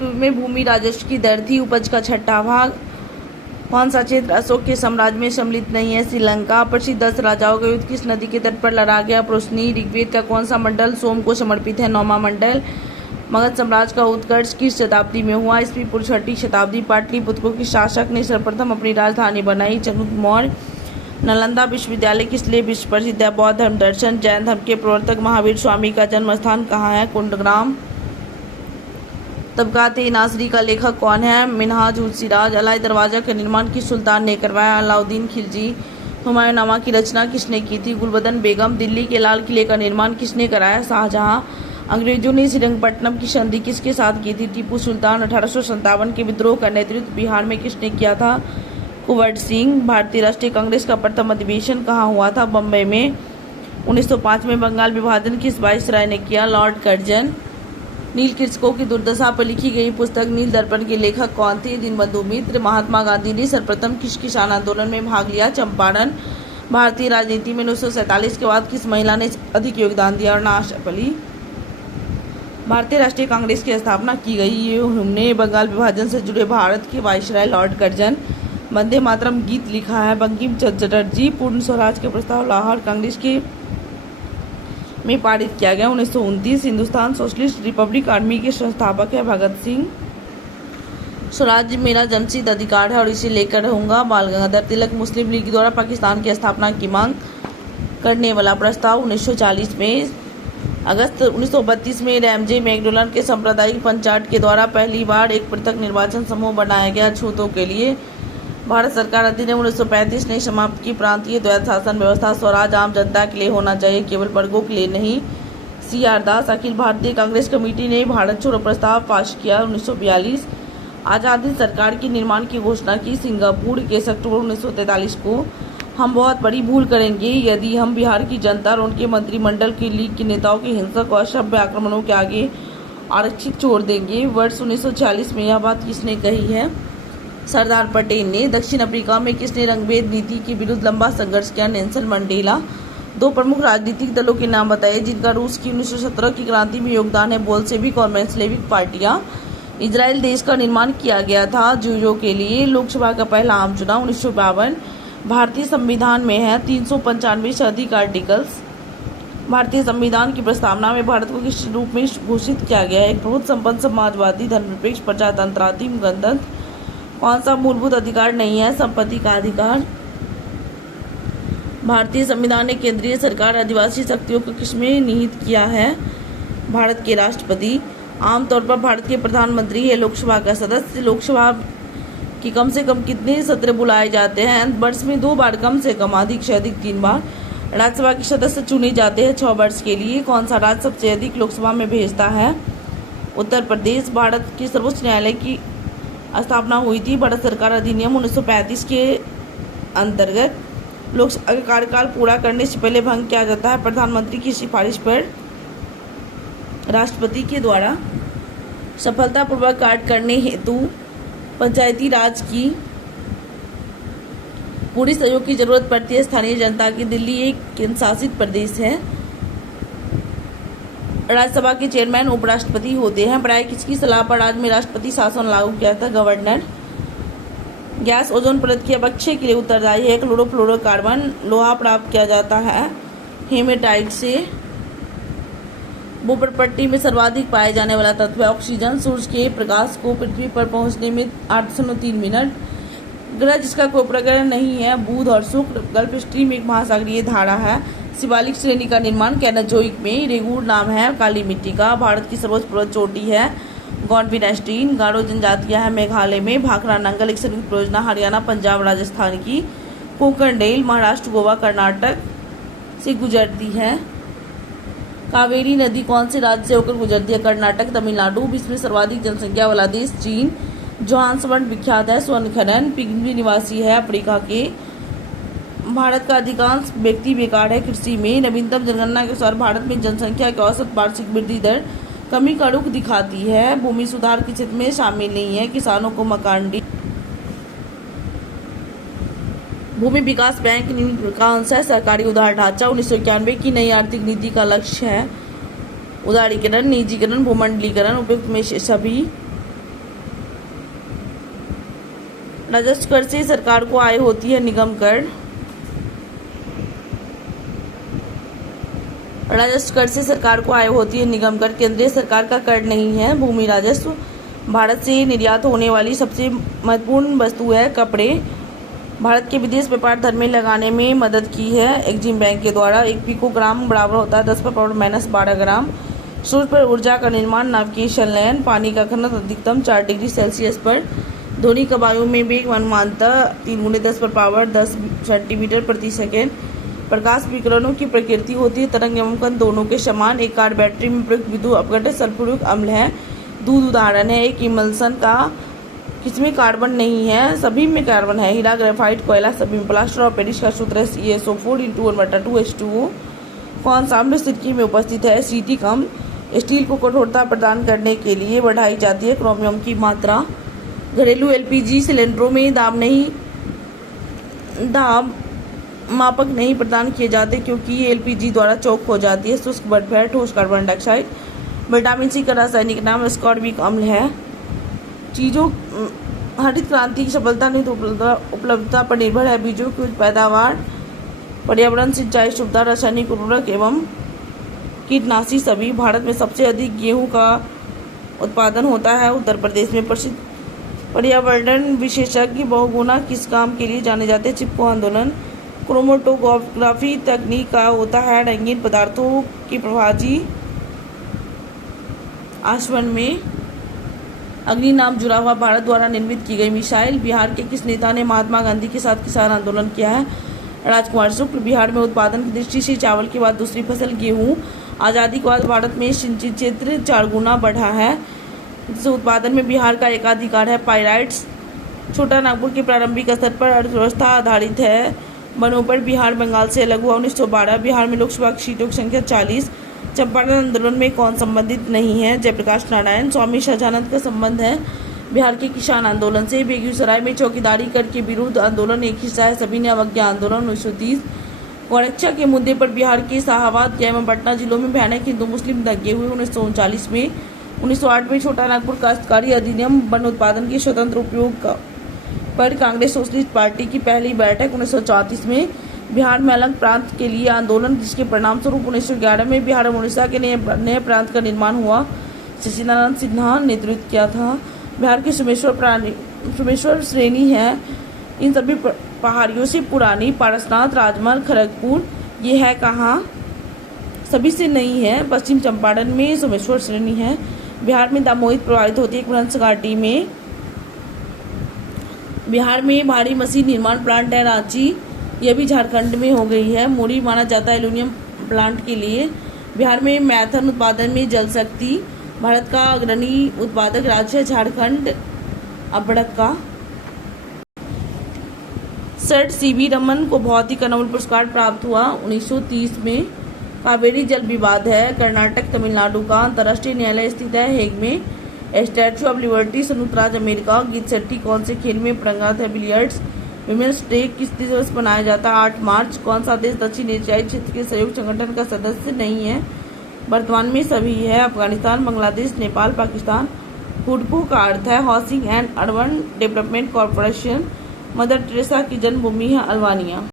पूर्व में भूमि राजस्व की दर थी। उपज का छठा भाग। कौन सा क्षेत्र अशोक के साम्राज्य में सम्मिलित नहीं है? श्रीलंका। प्रसिद्ध 10 राजाओं का युद्ध किस नदी के तट पर लड़ा गया? प्रोशनी। ऋग्वेद का कौन सा मंडल सोम को समर्पित है? 9वां मंडल। मगध साम्राज्य का उत्कर्ष किस शताब्दी में हुआ? ईस्वी पूर्व 6वीं शताब्दी। पाटलिपुत्र के शासक ने सर्वप्रथम अपनी राजधानी बनाई? चंद्रगुप्त मौर्य। नालंदा विश्वविद्यालय किस लिए विश्व प्रसिद्ध है? बौद्ध धर्म दर्शन। जैन धर्म के प्रवर्तक महावीर स्वामी का जन्म स्थान कहाँ है? कुंडग्राम। तबकात-ए-नासरी का लेखक कौन है? मिन्हाज उल सिराज। अलाई दरवाजा का निर्माण किस सुल्तान ने करवाया? अलाउद्दीन खिलजी। हुमायूंनामा की रचना किसने की थी? गुलबदन बेगम। दिल्ली के लाल किले का निर्माण किसने कराया? शाहजहां। अंग्रेजों ने श्रीरंगपट्टनम की संधि किसके साथ की थी? टीपू सुल्तान। 1857 के विद्रोह का नेतृत्व बिहार में किसने किया था? कुंवर सिंह। भारतीय राष्ट्रीय कांग्रेस का प्रथम अधिवेशन कहाँ हुआ था? बम्बई में। 1905 में बंगाल विभाजन किस वायसराय ने किया? Lord Curzon. नील कृषकों की दुर्दशा पर लिखी गई पुस्तक नील दर्पण के लेखक कौन थे? दीनबंधु मित्र। महात्मा गांधी ने सर्वप्रथम किस किसान आंदोलन में भाग लिया? चंपारण। भारतीय राजनीति में 1947 के बाद किस महिला ने अधिक योगदान दिया? अरुणा आशफली। भारतीय राष्ट्रीय कांग्रेस की स्थापना की गई? ये हमने बंगाल विभाजन से जुड़े भारत के viceroy Lord Curzon. Vande Mataram गीत लिखा है? बंकिम चंद्र चटर्जी। पूर्ण स्वराज का प्रस्ताव लाहौर कांग्रेस के में पारित किया गया? 1929। हिंदुस्तान सोशलिस्ट रिपब्लिक आर्मी के संस्थापक है? भगत सिंह। स्वराज मेरा जन्मसिद्ध अधिकार है और इसे लेकर रहूंगा? बाल गंगाधर तिलक। मुस्लिम लीग द्वारा पाकिस्तान की स्थापना की मांग करने वाला प्रस्ताव? 1940 में। अगस्त 1932 में रैमजे मैकडोनाल्ड के सांप्रदायिक पंचायत के द्वारा पहली बार एक पृथक निर्वाचन समूह बनाया गया छूतों के लिए? भारत सरकार अधिनियम 1935 ने समाप्त की? प्रांतीय द्वैध शासन व्यवस्था स्वराज आम जनता के लिए होना चाहिए, केवल वर्गों के लिए नहीं? CR दास। अखिल भारतीय कांग्रेस कमेटी ने भारत छोड़ो प्रस्ताव पास किया? 1942। आजाद हिंद सरकार के निर्माण की घोषणा की? सिंगापुर। 21 अक्टूबर 1943 को। हम बहुत बड़ी भूल करेंगे यदि हम बिहार की जनता और उनके मंत्रिमंडल की लीग के नेताओं के हिंसक और सभ्य आक्रमणों के आगे आरक्षित छोड़ देंगे। वर्ष 1946 में यह बात किसने कही है? सरदार पटेल ने। दक्षिण अफ्रीका में किसने रंगभेद नीति के विरुद्ध लंबा संघर्ष किया? Nelson Mandela. 2 प्रमुख राजनीतिक दलों के नाम बताइए जिनका रूस की 1917 की क्रांति में योगदान है? बोल्शेविक और मेंशेविक पार्टियां। इजराइल देश का निर्माण किया गया था ज्यूयों के लिए? लोकसभा का पहला आम चुनाव 1952। भारतीय संविधान में है 395 से अधिक आर्टिकल्स। भारतीय संविधान की प्रस्तावना में भारत को किस रूप में घोषित किया गया है? एक प्रबुद्ध संपन्न समाजवादी धर्मनिरपेक्ष प्रजातंत्रात्मक गणतंत्र। कौन सा मूलभूत अधिकार नहीं है? संपत्ति का अधिकार। भारतीय संविधान ने केंद्रीय सरकार आदिवासी शक्तियों को किसमें निहित किया है? भारत के राष्ट्रपति। आमतौर पर भारत के प्रधानमंत्री है लोकसभा का सदस्य। लोकसभा की कम से कम कितने सत्र बुलाए जाते हैं? वर्ष में 2 बार कम से कम, अधिक से अधिक 3 बार। राज्यसभा के सदस्य चुने जाते हैं 6 वर्ष के लिए। कौन सा राज्य सबसे अधिक लोकसभा में भेजता है? उत्तर प्रदेश। भारत के सर्वोच्च न्यायालय की स्थापना हुई थी भारत सरकार अधिनियम 1935 के अंतर्गत। लोकसभा का कार्यकाल पूरा करने से पहले भंग किया जाता है प्रधानमंत्री की सिफारिश पर राष्ट्रपति के द्वारा। सफलतापूर्वक कार्य करने हेतु पंचायती राज की पूरी सहयोग की जरूरत पड़ती है स्थानीय जनता की। दिल्ली एक केंद्र शासित प्रदेश है। राज्यसभा के चेयरमैन उपराष्ट्रपति होते हैं। प्राय किसकी सलाह पर राज्य में राष्ट्रपति शासन लागू किया था? गवर्नर। गैस ओजोन परत के अपक्षय के लिए उत्तरदायी है? क्लोरोफ्लोरोकार्बन। लोहा प्राप्त किया जाता है हेमेटाइट से। भूपर्पट्टी में सर्वाधिक पाए जाने वाला तत्व है ऑक्सीजन। सूर्य के प्रकाश को पृथ्वी पर पहुंचने में 803 मिनट। ग्रह जिसका कोई उपग्रह नहीं है? बुध और शुक्र। गल्फ स्ट्रीम एक महासागरीय धारा है। शिवालिक श्रेणी का निर्माण कैनाजोइक में। रेगूर नाम है काली मिट्टी का। भारत की सर्वोच्च पर्वत चोटी है गॉन्डविनास्टीन। गारो जनजातियां है मेघालय में। भाखड़ा नंगल एक संयुक्त परियोजना हरियाणा पंजाब राजस्थान की। कोंकण रेल महाराष्ट्र गोवा कर्नाटक से गुजरती है। कावेरी नदी कौन से राज्य से होकर गुजरती है? कर्नाटक। तमिलनाडु। विश्व में सर्वाधिक जनसंख्या वाला देश? चीन। जोहान्सबर्ग विख्यात है स्वर्ण खनन। पिग्मी निवासी है अफ्रीका के। भारत का अधिकांश व्यक्ति बेकार है कृषि में। नवीनतम जनगणना के अनुसार भारत में जनसंख्या की औसत वार्षिक वृद्धि दर कमी का रुख दिखाती है। भूमि सुधार के क्षेत्र में शामिल नहीं है। किसानों को मकान दी। भूमि विकास बैंक निम्न का अंश है सरकारी उधार ढांचा। 1991 की नई आर्थिक नीति का लक्ष्य है उदारीकरण, निजीकरण, भूमंडलीकरण, उपयुक्त में से सभी। राजस्व कर से सरकार को आय होती है निगम कर। राजस्व कर से सरकार को आय होती है निगम कर। केंद्रीय सरकार का कर नहीं है। भूमि राजस्व। भारत से निर्यात होने वाली सबसे महत्वपूर्ण वस्तु है कपड़े। भारत के विदेश व्यापार धन में लगाने में मदद की है एक्जिम बैंक के द्वारा। 1 पिकोग्राम बराबर होता है 10 पर पावर माइनस 12 ग्राम। सूर्य पर ऊर्जा का निर्माण नाभिकीय संलयन। पानी का घनत्व अधिकतम 4 डिग्री सेल्सियस पर। ध्वनि का वायु में वेग अनुमानतः 3 × 10 पर पावर 10 सेंटीमीटर प्रति सेकेंड। प्रकाश विकिरणों की प्रकृति होती है तरंग एवं कण दोनों के समान। एक कार बैटरी में प्रयुक्त विद्युत अपघटन सल्फ्यूरिक अम्ल है। दूध उदाहरण है। एक इमल्सन का किसमें कार्बन नहीं है? सभी में कार्बन है। हीरा, ग्रेफाइट, कोयला सभी में। प्लास्टर ऑफ पेरिस का सूत्र है CaSO4 × 1/2H2O। कौन सा अम्ल सिरकी में उपस्थित है? सीटिक अम्ल। स्टील को कठोरता प्रदान करने के लिए बढ़ाई जाती है क्रोमियम की मात्रा। घरेलू LPG सिलेंडरों में दाब मापक नहीं प्रदान किए जाते क्योंकि ये LPG द्वारा चौक हो जाती है। शुष्क बर्फ है। ठोस कार्बन डाइऑक्साइड। विटामिन C का रासायनिक नाम एस्कॉर्बिक अम्ल है। चीज़ों हरित क्रांति की सफलता नहीं तो उपलब्धता पर निर्भर है। बीजों की पैदावार, पर्यावरण, सिंचाई सुविधा, रासायनिक उर्वरक एवं कीटनाशी सभी। भारत में सबसे अधिक गेहूं का उत्पादन होता है उत्तर प्रदेश में। प्रसिद्ध पर्यावरण विशेषज्ञ बहुगुणा किस काम के लिए जाने जाते हैं? चिपको आंदोलन। क्रोमेटोग्राफी तकनीक का होता है रंगीन पदार्थों की प्रभाजी आसवन में। अग्नि नाम जुड़ा हुआ भारत द्वारा निर्मित की गई मिसाइल। बिहार के किस नेता ने महात्मा गांधी के साथ किसान आंदोलन किया है? राजकुमार शुक्ल। बिहार में उत्पादन की दृष्टि से चावल के बाद दूसरी फसल गेहूं। आज़ादी के बाद भारत में सिंचित क्षेत्र 4 गुना बढ़ा है। जिससे उत्पादन में बिहार का एकाधिकार है। पाइराइट्स। छोटा नागपुर के प्रारंभिक स्तर पर अर्थव्यवस्था आधारित है वनों पर। बिहार बंगाल से अलग हुआ 1912। बिहार में लोकसभा सीटों की संख्या 40। चंपारण आंदोलन में कौन संबंधित नहीं है? जयप्रकाश नारायण। स्वामी शाहजानंद का संबंध है बिहार के किसान आंदोलन से। बेगूसराय में चौकीदारी कर के विरुद्ध आंदोलन एक हिस्सा है सभी ने अवज्ञा आंदोलन 1930। गौरक्षा के मुद्दे पर बिहार के शाहाबाद एवं पटना जिलों में भयानक हिंदू मुस्लिम दंगे हुए 1939 में। 1908 में छोटा नागपुर काश्तकारी अधिनियम वन उत्पादन के स्वतंत्र उपयोग पर कांग्रेस सोशलिस्ट पार्टी की पहली बैठक 1934 में। बिहार में अलग प्रांत के लिए आंदोलन जिसके परिणाम स्वरूप 1911 में बिहार और उड़ीसा के नए प्रांत का निर्माण हुआ। सच्चिदानंद सिन्हा नेतृत्व किया था। बिहार की सुमेश्वर श्रेणी है। इन सभी पहाड़ियों से पुरानी पारसनाथ, राजमहल, खड़गपुर ये है कहाँ? सभी से नहीं है। पश्चिम चंपारण में सोमेश्वर श्रेणी है। बिहार में दामोहित प्रवाहित होती है वंश घाटी में। बिहार में भारी मशीन निर्माण प्लांट है रांची। यह भी झारखंड में हो गई है। मुड़ी माना जाता है एल्यूमिनियम प्लांट के लिए। बिहार में मैथन उत्पादन में जल शक्ति। भारत का अग्रणी उत्पादक राज्य है झारखंड अबड़क का। सर CV रमन को भौतिक नोबेल पुरस्कार प्राप्त हुआ 1930 में। कावेरी जल विवाद है कर्नाटक तमिलनाडु का। अंतर्राष्ट्रीय न्यायालय स्थित है हेग में। स्टैच्यू ऑफ लिबर्टी संयुक्त राज्य अमेरिका। गीत शेट्टी कौन से खेल में पारंगत है? बिलियर्ड्स। विमेंस डे किस दिवस मनाया जाता है? 8 मार्च। कौन सा देश दक्षिण एशियाई क्षेत्र के सहयोग संगठन का सदस्य नहीं है? वर्तमान में सभी है। अफगानिस्तान, बांग्लादेश, नेपाल, पाकिस्तान। हुडको का अर्थ है housing and urban development corporation. Mother Teresa की जन्मभूमि है अल्बानिया।